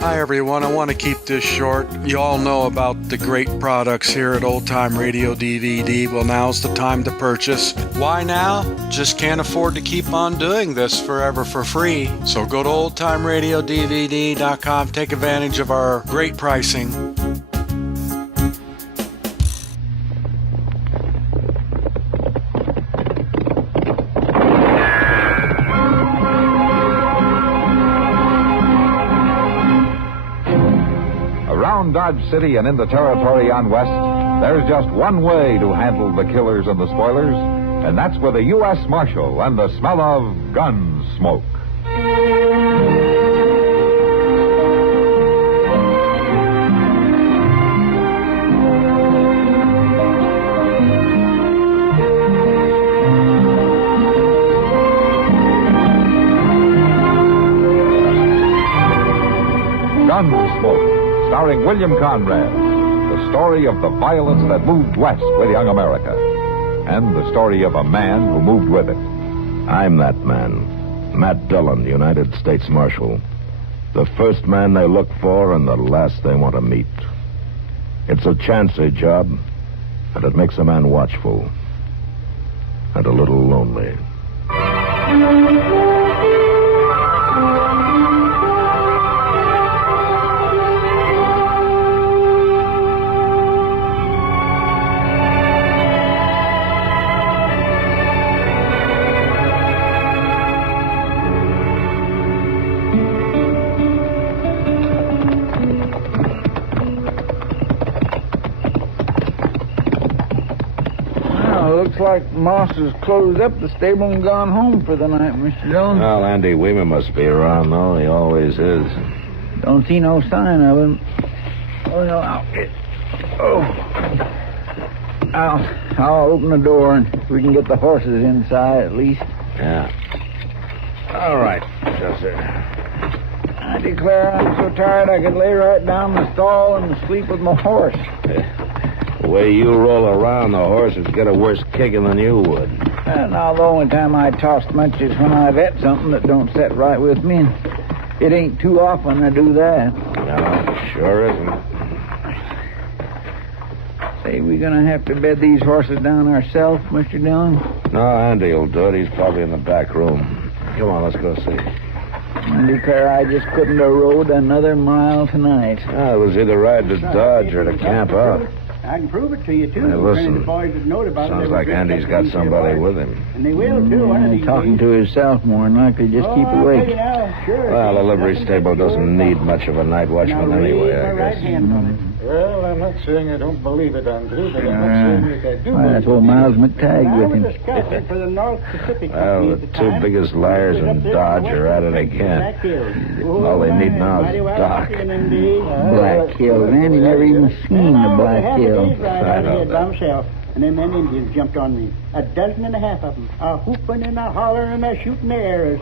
Hi everyone, I want to keep this short. You all know about the great products here at Old Time Radio DVD. Well, now's the time to purchase. Why now? Just can't afford to keep on doing this forever for free. So go to oldtimeradiodvd.com, take advantage of our great pricing. Dodge City and in the territory on west, there's just one way to handle the killers and the spoilers, and that's with a U.S. Marshal and the smell of Gunsmoke. Gunsmoke, starring William Conrad, the story of the violence that moved west with young America, and the story of a man who moved with it. I'm that man, Matt Dillon, United States Marshal. The first man they look for and the last they want to meet. It's a chancy job, and it makes a man watchful and a little lonely. Looks like Moss has closed up the stable and gone home for the night, Mr. Jones. Well, Andy Weaver must be around, though. He always is. Don't see no sign of him. I'll open the door and we can get the horses inside at least. Yeah. All right, Chester. I declare I'm so tired I could lay right down in the stall and sleep with my horse. The way you roll around, the horse would get a worse kicking than you would. Now, the only time I toss much is when I've ate something that don't set right with me. And it ain't too often I do that. No, sure isn't. Say, we gonna have to bed these horses down ourselves, Mr. Dillon? No, Andy will do it. He's probably in the back room. Come on, let's go see. I declare I just couldn't have rode another mile tonight. It was either ride to Dodge or to camp out. I can prove it to you, too. Hey, listen. The boys that know about Sounds it, like Andy's got somebody with him. And they will, too, one of these Talking days. to himself more than likely. Just keep awake. Sure. Well, the livery stable doesn't need much of a night watchman anyway, I guess. Well, I'm not saying I don't believe it, Andrew, but I'm not saying that I do. Why, that's old Miles McTagg with him. For the North Pacific Well, the two biggest liars in Dodge are at it again. All they need now is Doc. Black Hill. Randy never even seen the Black Hill. I know that. Myself. And then them Indians jumped on me. 12.5 of them. A whooping and a hollering and a shooting their arrows.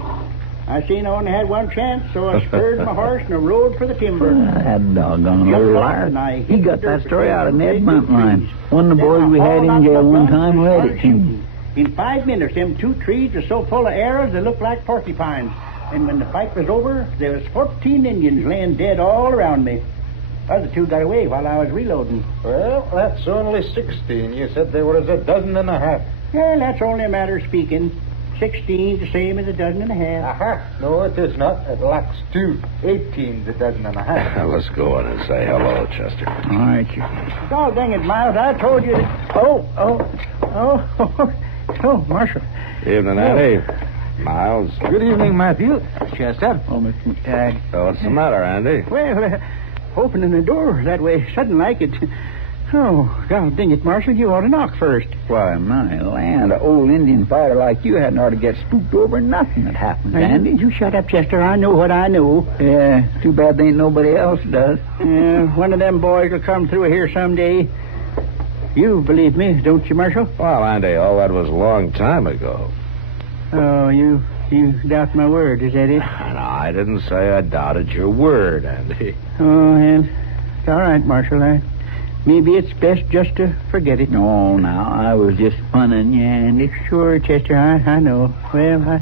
I seen I only had one chance, so I spurred my horse and I rode for the timber. That doggone little liar. He got that story out of Ned Montline. One of the boys we had in jail one time read it to him. In 5 minutes, them two trees were so full of arrows they looked like porcupines. And when the fight was over, there was 14 Indians laying dead all around me. Other two got away while I was reloading. Well, that's only 16. You said there was 12.5. Well, that's only a matter of speaking. 16 the same as 12.5. Aha. No, it is not. It lacks 2. 18 12.5. Let's go in and say hello, Chester. All right, you. Oh, dang it, Miles. I told you that... Oh, Marshal. Evening, Andy. Miles. Good evening, Matthew. Chester. Oh, Mr. McTagg. What's the matter, Andy? Well, opening the door that way sudden like it... Oh, God dang it, Marshal, you ought to knock first. Why, my land, an old Indian fighter like you hadn't ought to get spooked over nothing that happens, Andy. You shut up, Chester. I know what I know. Yeah, too bad there ain't nobody else does. One of them boys will come through here someday. You believe me, don't you, Marshal? Well, Andy, all that was a long time ago. Oh, you doubt my word, is that it? No, I didn't say I doubted your word, Andy. Oh, and it's all right, Marshal. Maybe it's best just to forget it. No, now, I was just funning you, Andy. Sure, Chester, I know. Well,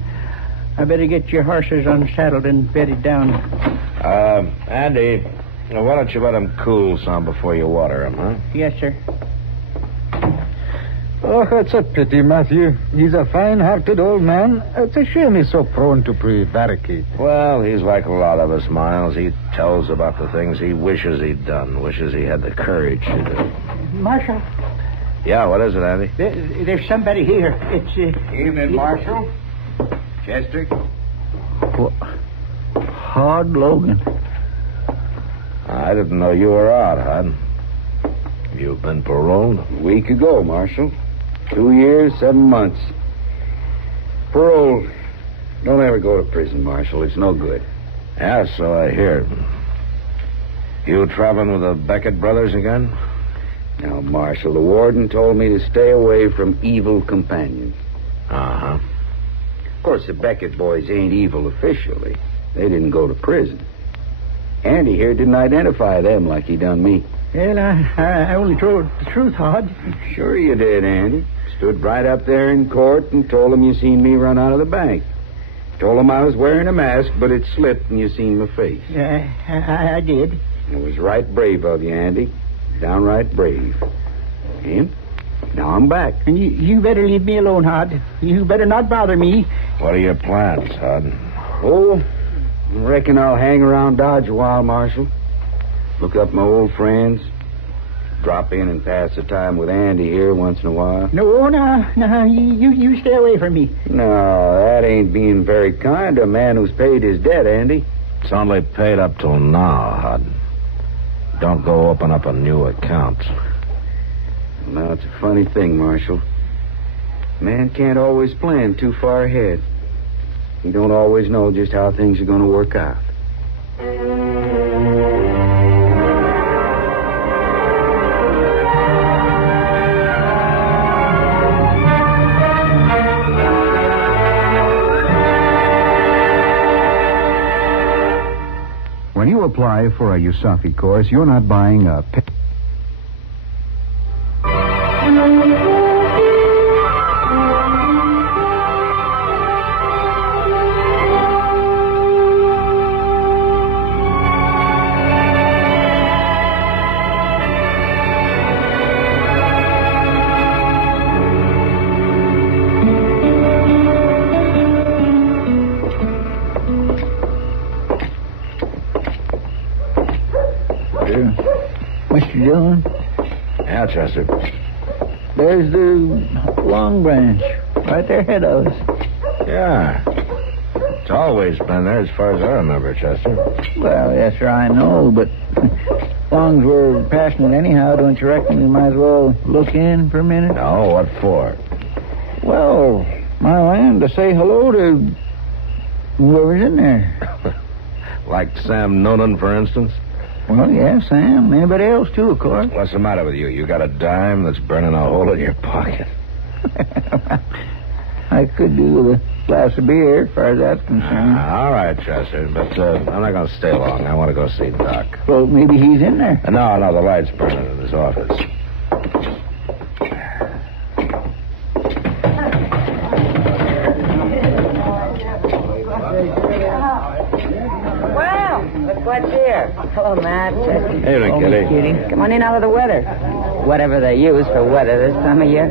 I better get your horses unsaddled and bedded down. Andy, why don't you let him cool some before you water him, huh? Yes, sir. Oh, it's a pity, Matthew. He's a fine-hearted old man. It's a shame he's so prone to prevaricate. Well, he's like a lot of us, Miles. He tells about the things he wishes he'd done, wishes he had the courage to do. Marshal, Yeah, what is it, Andy? there's somebody here. It's, Evening, Marshal. Chester. Hod Logan. I didn't know you were out, Hud. You've been paroled? A week ago, Marshal. 2 years, 7 months. Parole. Don't ever go to prison, Marshal. It's no good. Yeah, so I hear. You traveling with the Beckett brothers again? Now, Marshal, the warden told me to stay away from evil companions. Uh-huh. Of course, the Beckett boys ain't evil officially. They didn't go to prison. Andy here didn't identify them like he done me. well, I only told the truth, Hod. Sure you did, Andy. Stood right up there in court and told him you seen me run out of the bank. Told him I was wearing a mask, but it slipped and you seen my face. I did. It was right brave of you, Andy. Downright brave. And now I'm back. And you better leave me alone, Hod. You better not bother me. What are your plans, Hud? Oh, I reckon I'll hang around Dodge a while, Marshal. Look up my old friends. Drop in and pass the time with Andy here once in a while. No, you stay away from me. No, that ain't being very kind to a man who's paid his debt, Andy. It's only paid up till now, Hud. Don't go open up a new account. Now, it's a funny thing, Marshal. Man can't always plan too far ahead. You don't always know just how things are going to work out. When you apply for a USAFI course, you're not buying a... Mr. Dillon, Yeah, Chester. there's the Long Branch right there ahead of us. Yeah. It's always been there as far as I remember, Chester. Well, yes, sir, I know, but as long as we're passing it anyhow, don't you reckon we might as well look in for a minute? No, what for? Well, my land, to say hello to whoever's in there. Like Sam Noonan, for instance? Well, yeah, Sam. Anybody else, too, of course. What's the matter with you? You got a dime that's burning a hole in your pocket? I could do with a glass of beer, as far as that's concerned. All right, Chester, but I'm not going to stay long. I want to go see Doc. Well, maybe he's in there. No, the light's burning in his office. Well, look what's here. Hello, Matt. Evening, Oh, Kitty. kidding. Come on in out of the weather. Whatever they use for weather this time of year.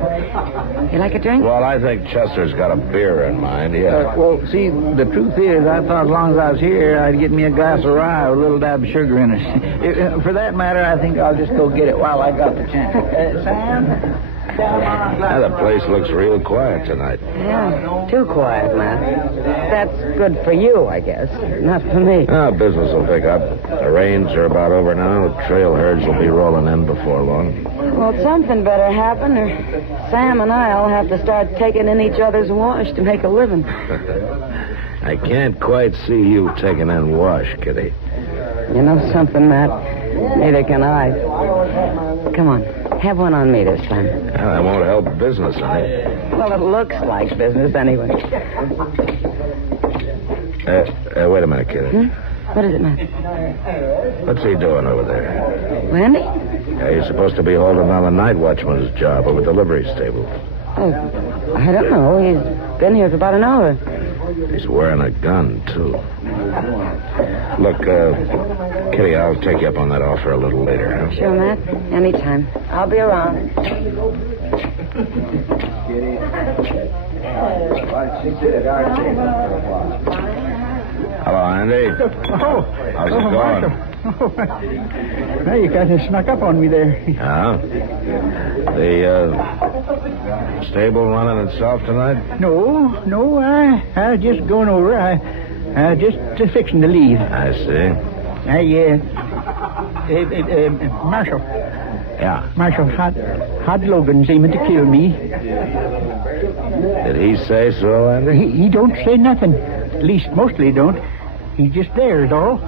You like a drink? Well, I think Chester's got a beer in mind, yeah. Well, see, the truth is, I thought as long as I was here, I'd get me a glass of rye with a little dab of sugar in it. For that matter, I think I'll just go get it while I got the chance. Sam? Yeah, the place looks real quiet tonight. Yeah, too quiet, Matt. That's good for you, I guess. Not for me. Business will pick up. The rains are about over now. The trail herds will be rolling in before long. Well, something better happen, or Sam and I'll have to start taking in each other's wash to make a living. I can't quite see you taking in wash, Kitty. You know something, Matt? Neither can I. Come on, have one on me this time. Well, that won't help business, honey. Well, it looks like business anyway. Wait a minute, Kitty. What is it, Matt? What's he doing over there? Randy? Yeah, he's supposed to be holding down the night watchman's job over the livery stable. Oh, I don't know. He's been here for about an hour. He's wearing a gun, too. Look, Kitty, I'll take you up on that offer a little later. Huh? Sure, Matt. Anytime. I'll be around. Hello, Andy. Oh, How's it going? Now you kind of snuck up on me there. Yeah? The stable running itself tonight? No, I was just going over. I just fixing to leave. I see. Marshal. Yeah. Marshal Hod Logan's aiming to kill me. Did he say so, Andy? He don't say nothing. At least mostly don't. He's just there is all.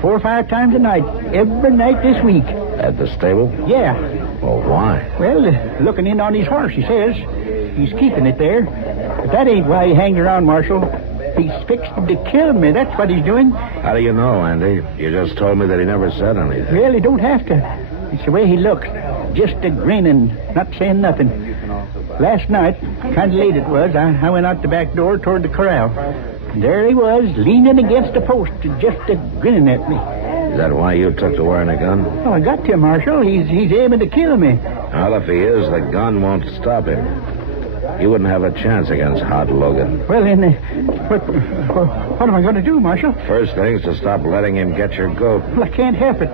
4 or 5 times a night. Every night this week. At the stable? Yeah. Well, why? Well, looking in on his horse, he says. He's keeping it there. But that ain't why he hangs around, Marshal. He's fixing to kill me. That's what he's doing. How do you know, Andy? You just told me that he never said anything. Well, he don't have to. It's the way he looks. Just a grinning, not saying nothing. Last night, kind of late it was, I went out the back door toward the corral. And there he was, leaning against the post, just a grinning at me. Is that why you took to wearing a gun? Well, I got to, Marshal. He's aiming to kill me. Well, if he is, the gun won't stop him. You wouldn't have a chance against Hod Logan. Well, then, what am I going to do, Marshal? First thing's to stop letting him get your goat. Well, I can't help it.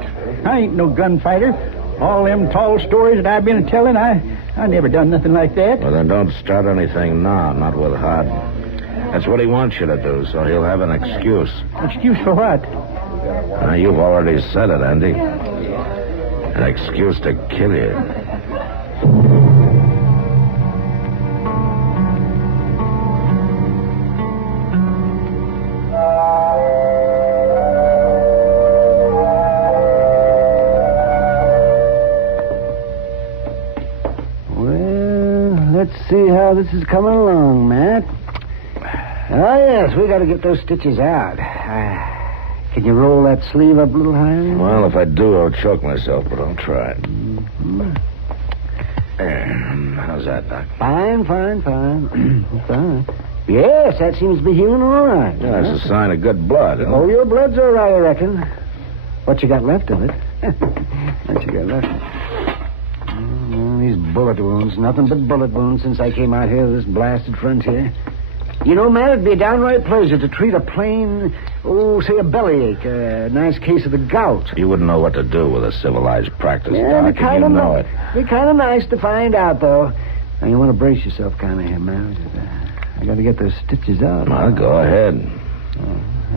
I ain't no gunfighter. All them tall stories that I've been telling, I never done nothing like that. Well, then don't start anything now, not with Hod. That's what he wants you to do, so he'll have an excuse. Excuse for what? Now, you've already said it, Andy. An excuse to kill you. Let's see how this is coming along, Matt. Oh, yes, we got to get those stitches out. Can you roll that sleeve up a little higher? Well, if I do, I'll choke myself, but I'll try. How's that, Doc? Fine. Fine. Yes, that seems to be healing all right. Yeah, that's a sign of good blood. Isn't Oh, it? your blood's all right, I reckon. What you got left of it? What you got left? These bullet wounds. Nothing but bullet wounds since I came out here to this blasted frontier. You know, man, it'd be a downright pleasure to treat a plain, say a bellyache, a nice case of the gout. You wouldn't know what to do with a civilized practice, Yeah, Doc, and you know it. Be kind of nice to find out, though. Now, you want to brace yourself kind of here, man. I got to get those stitches out. Well, go ahead.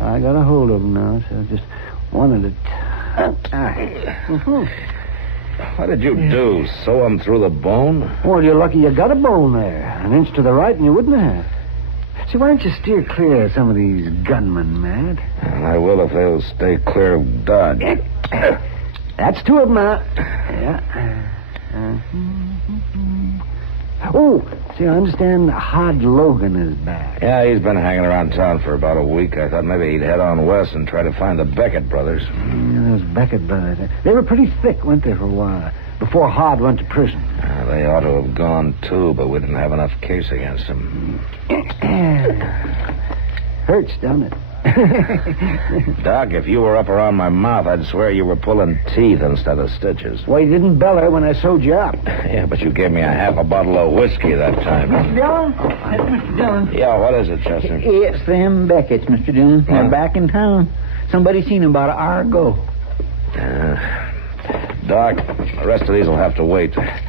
I got a hold of them now, so just one at a time. What did you do? Sew them through the bone? Well, you're lucky you got a bone there. An inch to the right and you wouldn't have. See, why don't you steer clear of some of these gunmen, Matt? And I will if they'll stay clear of Dodge. That's 2 of them out. Yeah. Oh, see, I understand Hod Logan is back. Yeah, he's been hanging around town for about a week. I thought maybe he'd head on west and try to find the Beckett brothers. Yeah, those Beckett brothers. They were pretty thick, weren't they, for a while? Before Hod went to prison. They ought to have gone, too, but we didn't have enough case against them. Hurts, doesn't it? Doc, if you were up around my mouth, I'd swear you were pulling teeth instead of stitches. Well, you didn't beller when I sewed you up. Yeah, but you gave me a half a bottle of whiskey that time. Mr. Dillon? Mr. Dillon. Yeah, what is it, Chester? It's them Beckett's, Mr. Dillon. They're back in town. Somebody seen them about an hour ago. Doc, the rest of these will have to wait. I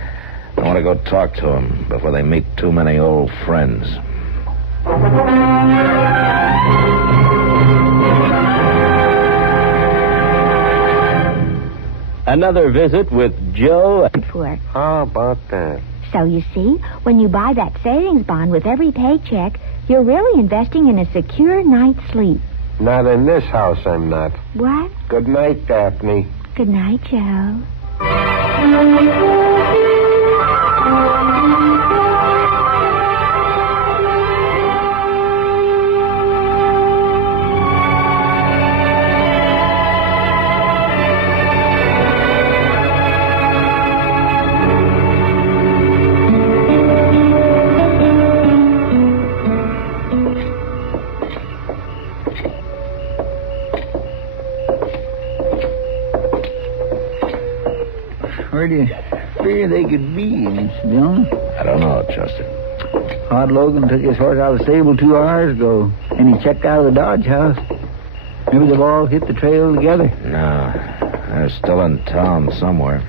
want to go talk to them before they meet too many old friends. Another visit with Joe. For. How about that? So you see, when you buy that savings bond with every paycheck, you're really investing in a secure night's sleep. Not in this house, I'm not. What? Good night, Daphne. Good night, Joe. Where do you figure they could be, Mr. Dillon? I don't know, Chester. Hod Logan took his horse out of the stable 2 hours ago, and he checked out of the Dodge house. Maybe they've all hit the trail together. No, they're still in town somewhere.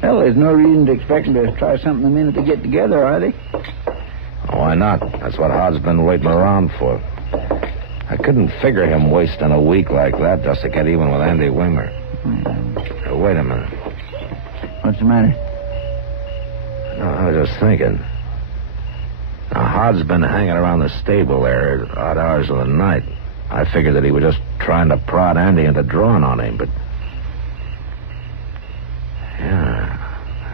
Well, there's no reason to expect them to try something the minute they get together, are they? Why not? That's what Hod's been waiting around for. I couldn't figure him wasting a week like that just to get even with Andy Wimmer. Wait a minute. What's the matter? No, I was just thinking. Now, Hod's been hanging around the stable there at odd hours of the night. I figured that he was just trying to prod Andy into drawing on him, but... Yeah,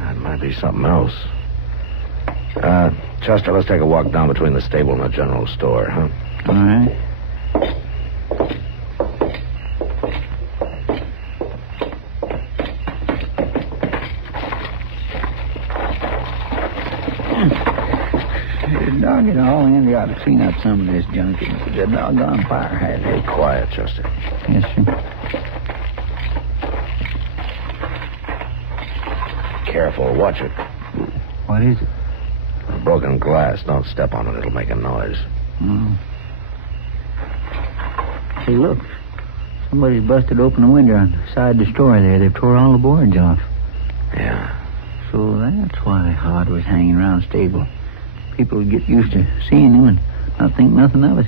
that might be something else. Chester, let's take a walk down between the stable and the general store, huh? All right. Doggone all, Andy ought to clean up some of this junk. It's a doggone fire hazard. Be quiet, Chester. Yes, sir. Careful, watch it. What is it? Broken glass. Don't step on it. It'll make a noise. Oh. Hey, look. Somebody's busted open the window on the side of the store there. They've tore all the boards off. Yeah. So that's why Hod was hanging around the stable. People would get used to seeing him and not think nothing of it.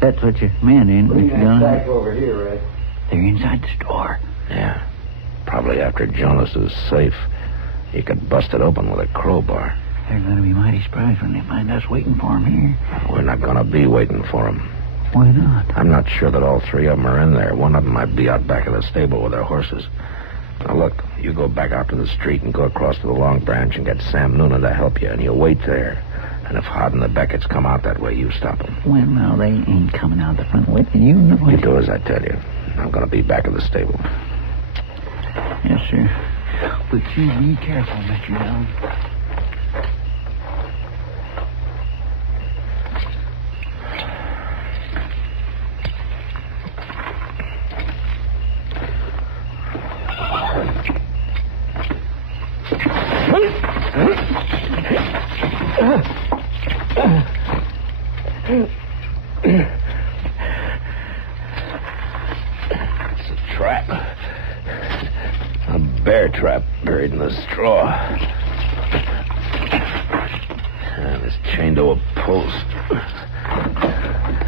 That's what you meant, ain't it, Mr. Dillon? Back over here, Red. They're inside the store. Yeah. Probably after Jonas's safe. He could bust it open with a crowbar. They're going to be mighty surprised when they find us waiting for him here. We're not going to be waiting for him. Why not? I'm not sure that all 3 of them are in there. One of them might be out back of the stable with their horses. Now, look, you go back out to the street and go across to the Long Branch and get Sam Noonan to help you, and you wait there. And if Hod and the Becketts come out that way, you stop them. Well, now, they ain't coming out the front way. You know it. You do as I tell you. I'm going to be back at the stable. Yes, sir. But you be careful, Mr. Dillon. It's a trap. A bear trap buried in the straw. And it's chained to a post.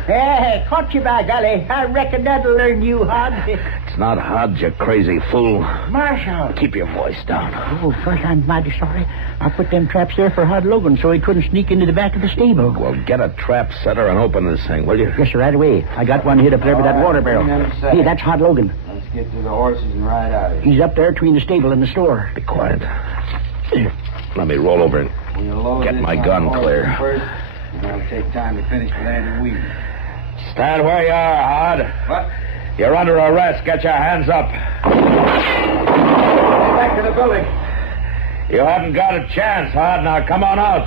Hey, caught you by golly. I reckon that'll learn you, Hod. It's not Hodge, you crazy fool. Marshal. Keep your voice down. Oh, first, I'm mighty sorry. I put them traps there for Hod Logan so he couldn't sneak into the back of the stable. Well, get a trap setter and open this thing, will you? Yes, sir, right away. I got one hid up there by that water barrel. Hey, that's Hod Logan. Let's get to the horses and ride out of here. He's up there between the stable and the store. Be quiet. Here, let me roll over and We'll load get this my on gun the horse clear. First, and that'll take time to finish with Andy Weed. Stand where you are, Hod. What? You're under arrest. Get your hands up. Get back to the building. You haven't got a chance, Hod. Now come on out.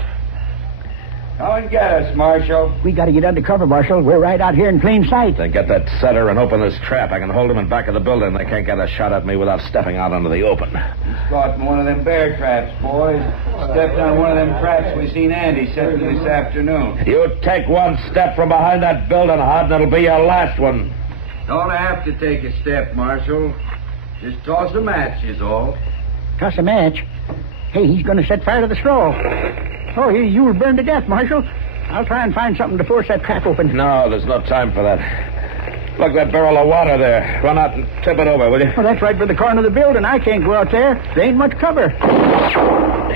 Come and get us, Marshal. We got to get under cover, Marshal. We're right out here in plain sight. Then get that setter and open this trap. I can hold them in back of the building. They can't get a shot at me without stepping out into the open. He's caught in one of them bear traps, boys. Stepped on one of them traps we seen Andy setting this afternoon. You take one step from behind that building, Hod, and it'll be your last one. Don't have to take a step, Marshal. Just toss a match is all. Toss a match. Hey, he's going to set fire to the straw. Oh, you will burn to death, Marshal. I'll try and find something to force that trap open. No, there's no time for that. Look, that barrel of water there. Run out and tip it over, will you? Well, that's right by the corner of the building. I can't go out there. There ain't much cover.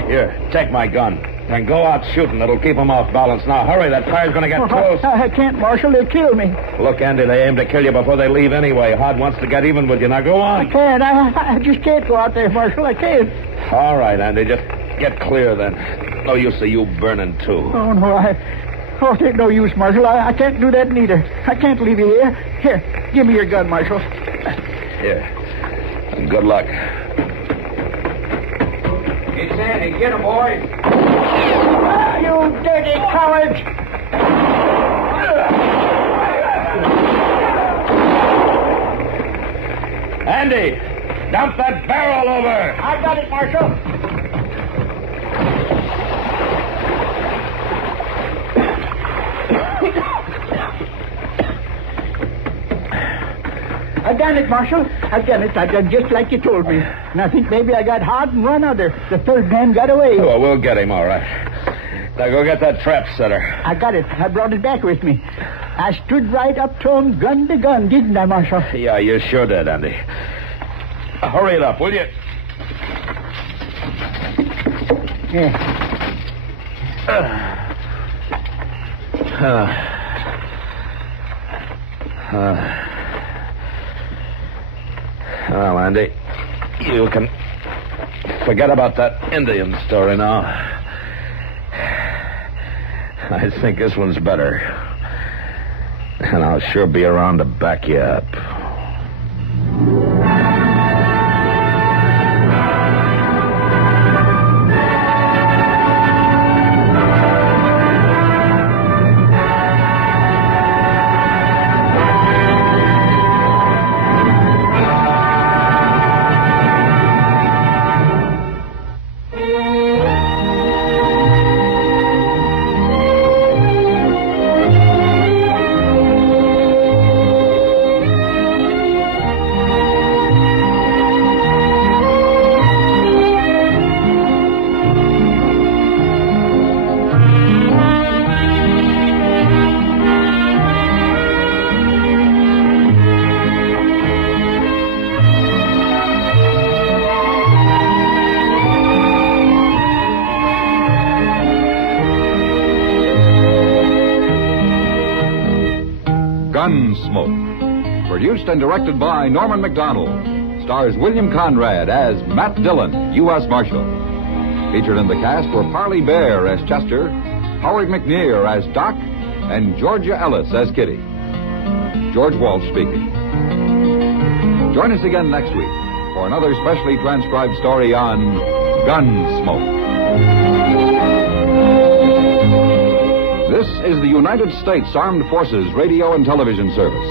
Here, take my gun. And go out shooting. It'll keep them off balance. Now, hurry. That fire's going to get close. I can't, Marshal. They'll kill me. Look, Andy, they aim to kill you before they leave anyway. Hod wants to get even with you. Now, go on. I can't. I just can't go out there, Marshal. I can't. All right, Andy. Just get clear, then. No use of you burning, too. Oh, no, it ain't no use, Marshal. I can't do that neither. I can't leave you here. Here, give me your gun, Marshal. Here. And good luck. It's Andy. Get him, boy. You dirty coward! Andy! Dump that barrel over! I got it, Marshal. I done it, Marshal. I done it. I done just like you told me. And I think maybe I got hot and run under. The third man got away. Oh, we'll get him, all right. Now go get that trap setter. I got it. I brought it back with me. I stood right up to him, gun to gun, didn't I, Marshal? Yeah, you sure did, Andy. Hurry it up, will you? Yeah. Well, Andy, you can forget about that Indian story now. I think this one's better. And I'll sure be around to back you up. Gunsmoke, produced and directed by Norman McDonald, stars William Conrad as Matt Dillon, U.S. Marshal. Featured in the cast were Parley Bear as Chester, Howard McNear as Doc, and Georgia Ellis as Kitty. George Walsh speaking. Join us again next week for another specially transcribed story on Gunsmoke. This is the United States Armed Forces Radio and Television Service.